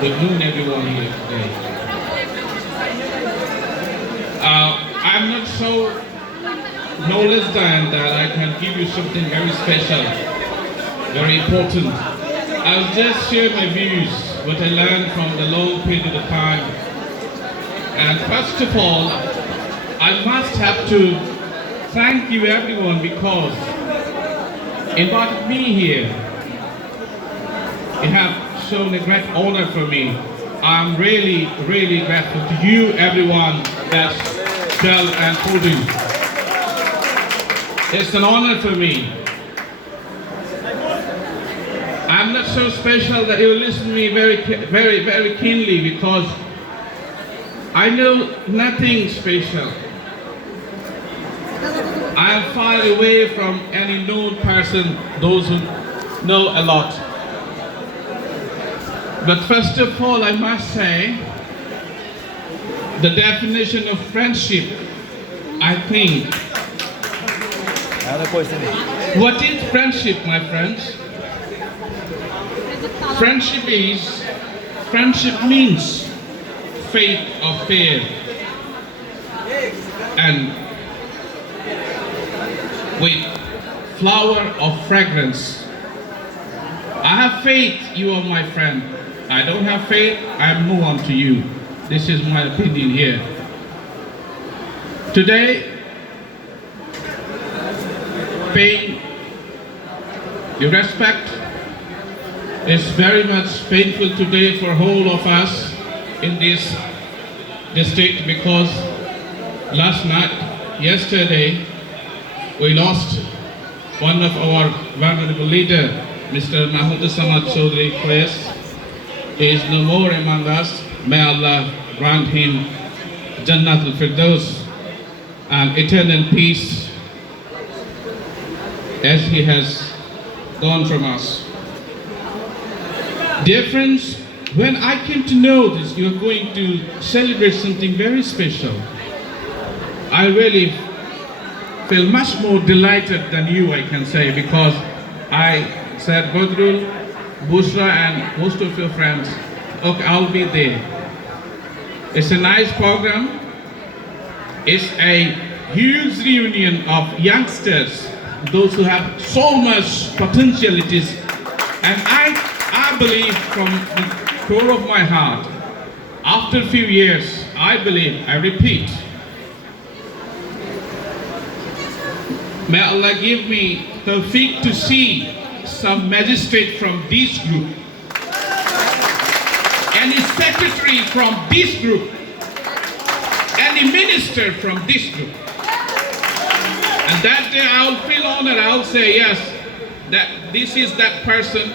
Good noon, everyone here today. I'm not so knowledge than that I can give you something very special, very important. I'll just share my views, what I learned from the long period of time. And first of all, I must have to thank you everyone because invited me here. You have shown a great honor for me. I'm really, really grateful to you, everyone, that's Shell and Putin. It's an honor for me. I'm not so special that you listen to me very keenly because I know nothing special. I am far away from any known person, those who know a lot. But first of all, I must say, the definition of friendship, I think. What is friendship, my friends? Friendship means faith or fair. And with flower of fragrance. I have faith you are my friend. I don't have faith, I am no one to you. This is my opinion here. Today, paying your respect is very much painful today for whole of us in this district because yesterday, we lost one of our venerable leader, Mr. Mahmoud Samad Chaudhry Quays. He is no more among us. May Allah grant him Jannat al-Firdaus and eternal peace as he has gone from us. Dear friends, when I came to know this, you are going to celebrate something very special, I really feel much more delighted than you, I can say, because I said, Badrul, Bushra and most of your friends, okay, I'll be there. It's a nice program. It's a huge reunion of youngsters, those who have so much potentialities. And I believe from the core of my heart, after a few years, I repeat, may Allah give me tawfiq to see some magistrate from this group, any secretary from this group, any minister from this group. And that day I'll feel honored, I'll say yes, that this is that person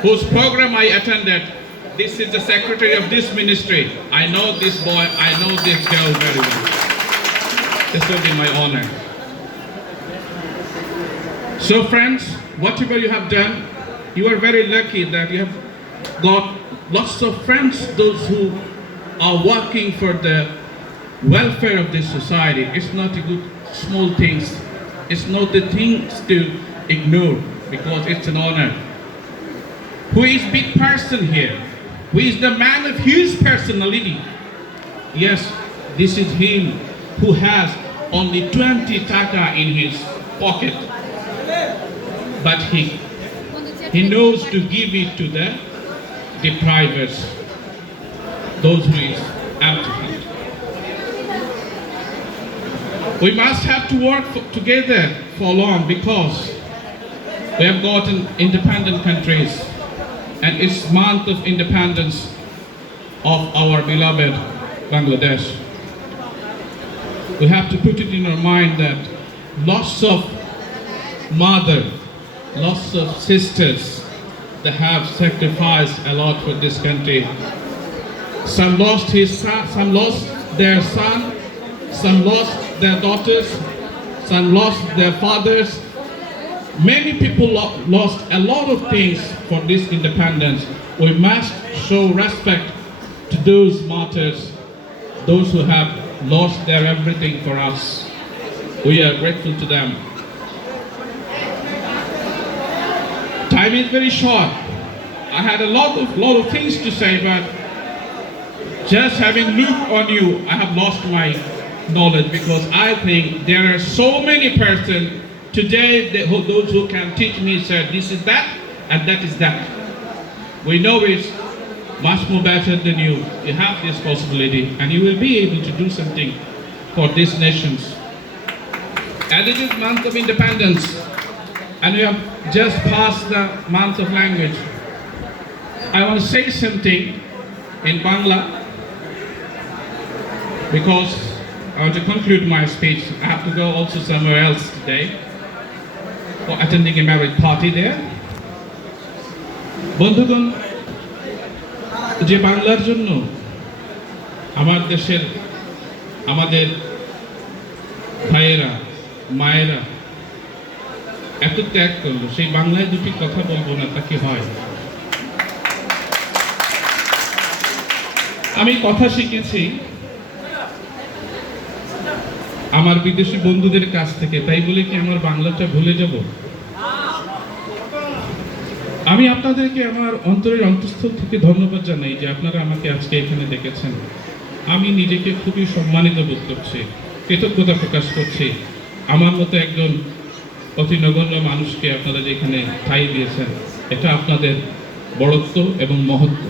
whose program I attended. This is the secretary of this ministry. I know this boy, I know this girl very well. This will be my honor. So friends, whatever you have done, you are very lucky that you have got lots of friends, those who are working for the welfare of this society. It's not a good small things. It's not the things to ignore because it's an honor. Who is big person here? Who is the man of huge personality? Yes, this is him who has only 20 taka in his pocket. But he knows to give it to the deprived, those who is empty. We must have to work together for long because we have gotten independent countries and it's month of independence of our beloved Bangladesh. We have to put it in our mind that lots of mothers, lots of sisters that have sacrificed a lot for this country. Some lost their son, some lost their daughters, some lost their fathers. Many people lost a lot of things for this independence. We must show respect to those martyrs, those who have lost their everything for us. We are grateful to them. Time is very short. I had a lot of things to say, but just having looked on you, I have lost my knowledge because I think there are so many persons today, those who can teach me said this is that and that is that. We know it's much more better than you. You have this possibility and you will be able to do something for these nations. And it is month of independence and we have just passed the month of language. I want to say something in Bangla because I want to conclude my speech. I have to go also somewhere else today for attending a marriage party there. বন্ধুগণ, যে বাংলার জন্য আমার দেশের আমাদের ভাইয়েরা মায়েরা এত ত্যাগ করলো, সেই বাংলায় দুটি কথা বলবো না তা কি হয়? আমি কথা শিখেছি আমার বিদেশি বন্ধুদের কাছ থেকে, তাই বলে কি আমার বাংলাটা ভুলে যাব? আমি আপনাদেরকে আমার অন্তরের অন্তঃস্থল থেকে ধন্যবাদ জানাই যে আপনারা আমাকে আজকে এখানে ডেকেছেন। আমি নিজেকে খুবই সম্মানিত বোধ করছি, কৃতজ্ঞতা প্রকাশ করছি আমার মতো একজন অতি নগণ্য মানুষকে আপনারা যেখানে ঠাঁই দিয়েছেন। এটা আপনাদের বড়ত্ব এবং মহত্ব।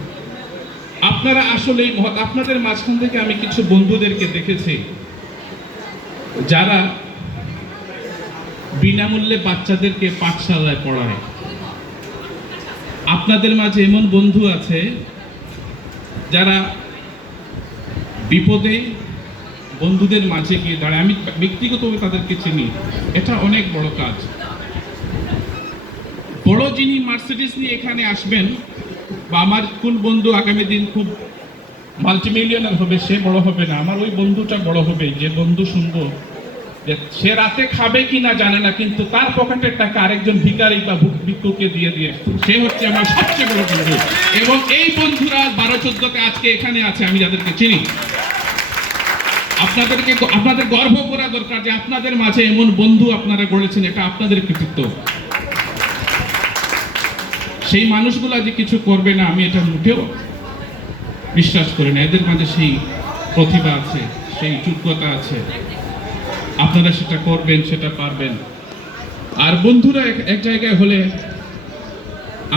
আপনারা আসলেই মহৎ। আপনাদের মাঝখান থেকে আমি কিছু বন্ধুদেরকে দেখেছি যারা বিনামূল্যে বাচ্চাদেরকে পাঠশালায় পড়ায়। আপনাদের মাঝে এমন বন্ধু আছে যারা বিপদে বন্ধুদের মাঝে গিয়ে দাঁড়ায়। আমি ব্যক্তিগতভাবে তাদেরকে চিনি। এটা অনেক বড় কাজ। বড় যিনি মার্সিডিজ নিয়ে এখানে আসবেন বা আমার কোন বন্ধু আগামী দিন খুব মাল্টিমিলিয়নার হবে সে বড় হবে না, আমার ওই বন্ধুটা বড় হবে যে বন্ধু শুনবো যে সে রাতে খাবে কি না জানে না কিন্তু তার পকেটের টাকা আরেকজন ভিখারি বা ভিক্ষুককে দিয়ে দিয়ে সে হচ্ছে আমার সবচেয়ে বড় বন্ধু। এবং এই বন্ধুরা 12-14তে আজকে এখানে আছে, আমি যাদেরকে চিনি। আপনাদের গর্ব করা দরকার যে আপনাদের মাঝে এমন বন্ধু আপনারা গড়েছেন, এটা আপনাদের কৃতিত্ব। সেই মানুষগুলা যে কিছু করবে না আমি এটা মোটেও বিশ্বাস করি না। এদের মাঝে সেই প্রতিভা আছে, সেই যোগ্যতা আছে, আপনারা সেটা করবেন, সেটা পারবেন। আর বন্ধুরা এক জায়গায় হলে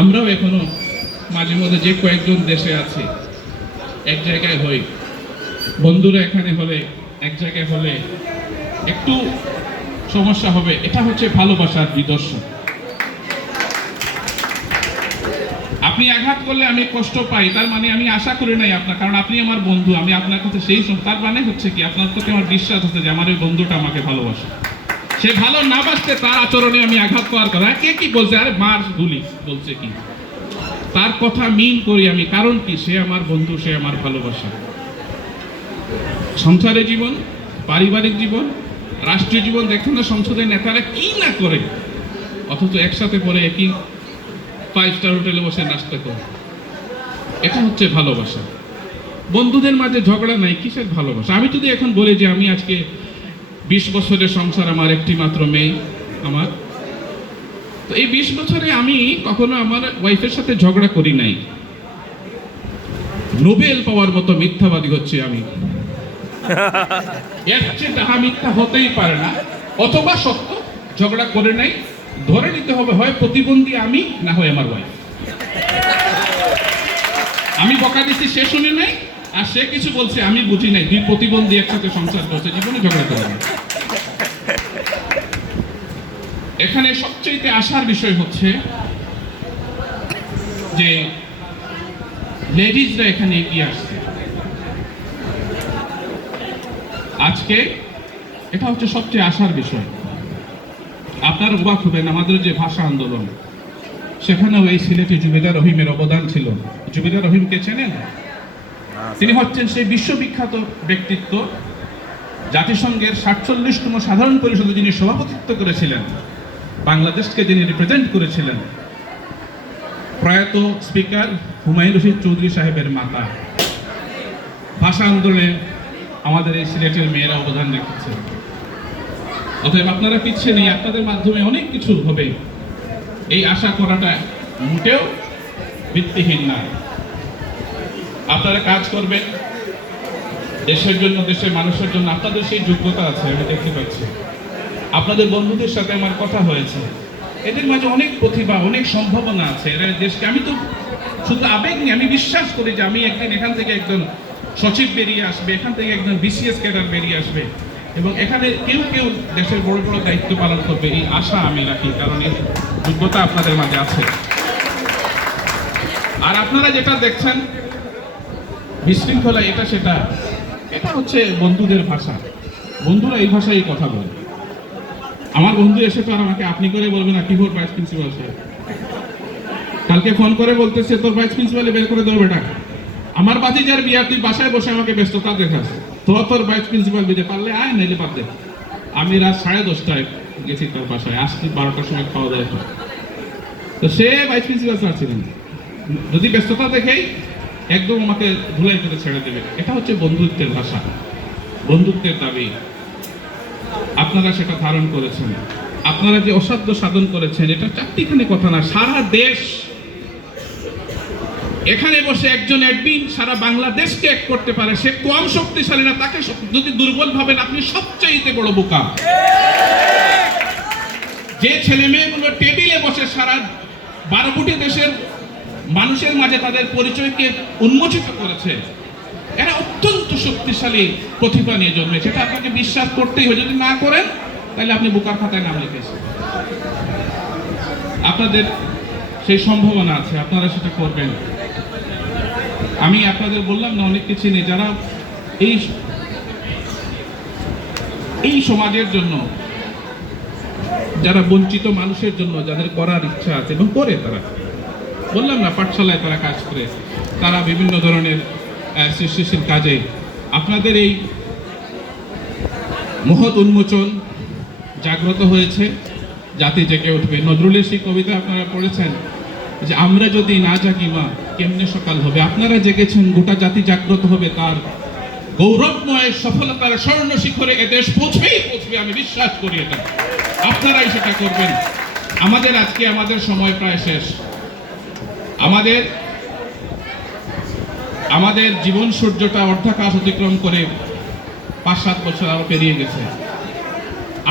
আমরাও এখনো মাঝে মধ্যে যে কয়েকজন দেশে আছি এক জায়গায় হই, বন্ধুরা এখানে হলে এক জায়গায় হলে একটু সমস্যা হবে। এটা হচ্ছে ভালোবাসার নিদর্শন। আপনি আঘাত করলে আমি কষ্ট পাই, তার মানে আমি আশা করি নাই আপনার, কারণ আপনি আমার বন্ধু, আমি আপনার কাছে সেই তার মানে হচ্ছে কি আপনার প্রতি আমার বিশ্বাস আছে যে আমার ওই বন্ধুটা আমাকে ভালোবাসে। সে ভালো না বাসতে তার আচরণে আমি আঘাত পাওয়ার কথা। কে কি বলছে, আরে মার গুলি বলছে কি, তার কথা মিন করি আমি, কারণ কি সে আমার বন্ধু, সে আমার ভালোবাসা। সংসারে জীবন, পারিবারিক জীবন, রাষ্ট্রীয় জীবন দেখেন না সংসদের নেতারা কি না করে, অথচ একসাথে পরে একই 5 স্টার হোটেলে বসে নাস্তা করে। এটা হচ্ছে ভালোবাসা। বন্ধুদের মাঝে ঝগড়া নাই, কিসের ভালোবাসা? আমি যদি এখন বলি যে আমি আজকে 20 বছরের সংসার, আমার একটি মাত্র মেয়ে আমার, তো এই 20 বছরে আমি কখনো আমার ওয়াইফের সাথে ঝগড়া করি নাই। নোবেল পাওয়ার মতো মিথ্যাবাদী হচ্ছে আমি। এর চেয়ে তাহা মিথ্যা হতেই পারে না। অথবা সত্য, ঝগড়া করে নাই, ধরে নিতে হবে হয় প্রতিবন্ধী আমি, না হয় আমার ওয়াইফ। আমি বকা দিচ্ছি সে শুনে নাই, আর সে কিছু বলছে আমি বুঝি নাই। দুই প্রতিবন্ধী একসাথে সংসার করছে, জীবনে ঝগড়া করে না। এখানে সবচেয়ে আশার বিষয় হচ্ছে যে লেডিজরা এখানে এগিয়ে আসছে আজকে। এটা হচ্ছে সবচেয়ে আশার বিষয়। আপনার অবাক হবেন, আমাদের যে ভাষা আন্দোলন, সেখানেও এই সিলেটে জুবেদা রহিমের অবদান ছিল। জুবেদা রহিমকে চেনেন? তিনি হচ্ছেন সেই বিশ্ববিখ্যাত ব্যক্তিত্ব, জাতিসংঘের 47তম সাধারণ পরিষদে যিনি সভাপতিত্ব করেছিলেন, বাংলাদেশকে যিনি রিপ্রেজেন্ট করেছিলেন, প্রয়াত স্পিকার হুমায়ুন রশিদ চৌধুরী সাহেবের মাতা। ভাষা আন্দোলনে আমাদের এই সিলেটের মেয়েরা অবদান রেখেছে। অতএব আপনারা পিছিয়ে নেই, আপনাদের মাধ্যমে অনেক কিছু হবে, এই আশা করাটা মোটেও ভিত্তিহীন না। আপনারা কাজ করবেন, দেশের জন্য, দেশের মানুষের জন্য আপনাদের সেই যোগ্যতা আছে, আমি দেখতে পাচ্ছি। আপনাদের বন্ধুদের সাথে আমার কথা হয়েছে, এদের মাঝে অনেক প্রতিভা, অনেক সম্ভাবনা আছে। এরা দেশকে, আমি তো শুধু আবেগ নিয়ে, আমি বিশ্বাস করি যে আমি একদিন এখান থেকে একজন সচিব বেরিয়ে আসবে, এখান থেকে একজন বিসিএস ক্যাডার বেরিয়ে আসবে, এবং এখানে কেউ কেউ দেশের বড় বড় দায়িত্ব পালন করবে, এই আশা আমি রাখি, কারণ এই যোগ্যতা আপনাদের মাঝে আছে। আর আপনারা যেটা দেখছেন বিশৃঙ্খলা, এটা সেটা, এটা হচ্ছে বন্ধুদের ভাষা। বন্ধুরা এই ভাষায় কথা বলে। আমার বন্ধু এসে তো আর আমাকে আপনি করে বলবে না, কি ভোর ভাইস প্রিন্সিপাল সাহেব। কালকে ফোন করে বলতেছে তোর ভাইস প্রিন্সিপালে বের করে দেবো বেটা। আমার বাতিজার বিয়া, তুই বাসায় বসে আমাকে ব্যস্ততা দেখাস, তোর ভাইস প্রিন্সিপাল দিতে পারলে আয়, নাইলে বাদ দে। আমি রাত 10:30টায় গেছি তার বাসায়, আসছি 12টার সময় খাওয়া দাওয়া। তো সে ভাইস প্রিন্সিপাল স্যার ছিলেন, যদি ব্যস্ততা দেখেই একদম আমাকে ধুলাই করে ছেড়ে দেবে। এটা হচ্ছে বন্ধুত্বের ভাষা, বন্ধুত্বের দাবি। আপনারা সেটা ধারণ করেছেন। আপনারা যে অসাধ্য সাধন করেছেন, এটা চারটিখানি কথা না, সারা দেশ এখানে বসে একজন অ্যাডমিন সারা বাংলাদেশকে এক করতে পারে। সে কম শক্তিশালী না, তাকে যদি দুর্বল ভাবেন আপনি সবচাইতে বড় বোকা। যে ছেলে মেয়েগুলো টেবিলে বসে সারা 12 কোটি দেশের মানুষের মাঝে তাদের পরিচয়কে উন্মোচিত করেছে, এরা অত্যন্ত শক্তিশালী প্রতিভা নিয়ে জন্মেছে। সেটা আপনাকে বিশ্বাস করতেই হবে। যদি না করেন তাহলে আপনি বোকার খাতায় নাম লিখেছেন। আপনাদের সেই সম্ভাবনা আছে, আপনারা সেটা করবেন। আমি আপনাদের বললাম না, অনেক কিছু নেই, যারা এই সমাজের জন্য, যারা বঞ্চিত মানুষের জন্য, যাদের করার ইচ্ছা আছে এবং করে, তারা বললাম না পাঠশালায় তারা কাজ করে, তারা বিভিন্ন ধরনের সৃষ্টিশীল কাজে। আপনাদের এই মহৎ উন্মোচন জাগ্রত হয়েছে, জাতি জেগে উঠবে। নজরুলের সেই কবিতা আপনারা পড়েছেন যে আমরা যদি না জাগি মা কেমনে সকাল হবে। আপনারা জেগেছেন, গোটা জাতি জাগ্রত হবে, তার গৌরবময় সফলতার স্বর্ণ শিখরে এদেশ পৌঁছবেই পৌঁছবে, আমি বিশ্বাস করি এটা। আপনারাই সেটা করবেন। আমাদের সময় প্রায় শেষ। আমাদের জীবন সূর্যটা অর্ধাকাশ অতিক্রম করে 5-7 বছর আরো পেরিয়ে গেছে।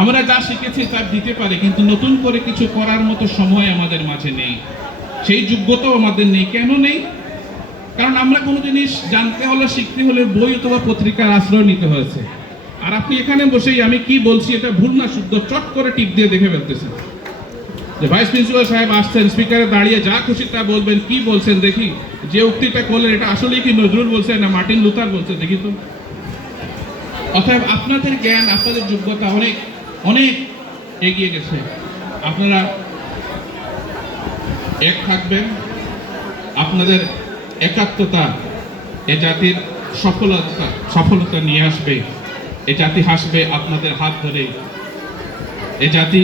আমরা যা শিখেছি তা দিতে পারি, কিন্তু নতুন করে কিছু করার মতো সময় আমাদের মাঝে নেই, সেই যোগ্যতাও আমাদের নেই। কেন নেই? কারণ আমরা কোনো জিনিস জানতে হলে, শিখতে হলে বই অথবা পত্রিকার আশ্রয় নিতে হয়েছে। আর আপনি এখানে বসেই আমি কি বলছি এটা ভুল না শুদ্ধ চট করে টিপ দিয়ে দেখে ফেলতেছেন যে ভাইস প্রিন্সিপাল সাহেব আসছেন, স্পিকারে দাঁড়িয়ে যা খুশি তা বলবেন। কি বলছেন দেখি, যে উক্তিটা করলেন এটা আসলেই কি নজরুল বলছেন না মার্টিন লুথার বলছেন দেখি তো। অতএব আপনাদের জ্ঞান, আপনাদের যোগ্যতা অনেক অনেক এগিয়ে গেছে। আপনারা এক থাকবেন, আপনাদের একাত্মতা এ জাতির সফলতা নিয়ে আসবে। এ জাতি হাসবে আপনাদের হাত ধরে, এ জাতি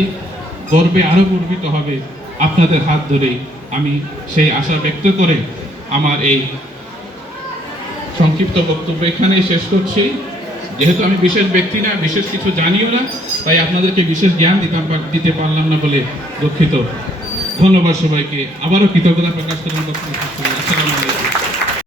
গর্বে আরো গর্বিত হবে আপনাদের হাত ধরেই। আমি সেই আশা ব্যক্ত করে আমার এই সংক্ষিপ্ত বক্তব্য এখানেই শেষ করছি। যেহেতু আমি বিশেষ ব্যক্তি না, বিশেষ কিছু জানিও না, তাই আপনাদেরকে বিশেষ জ্ঞান দিতে পারলাম না বলে দুঃখিত। ধন্যবাদ সবাইকে, আবারও কৃতজ্ঞতা প্রকাশ করলাম। আসসালামু আলাইকুম।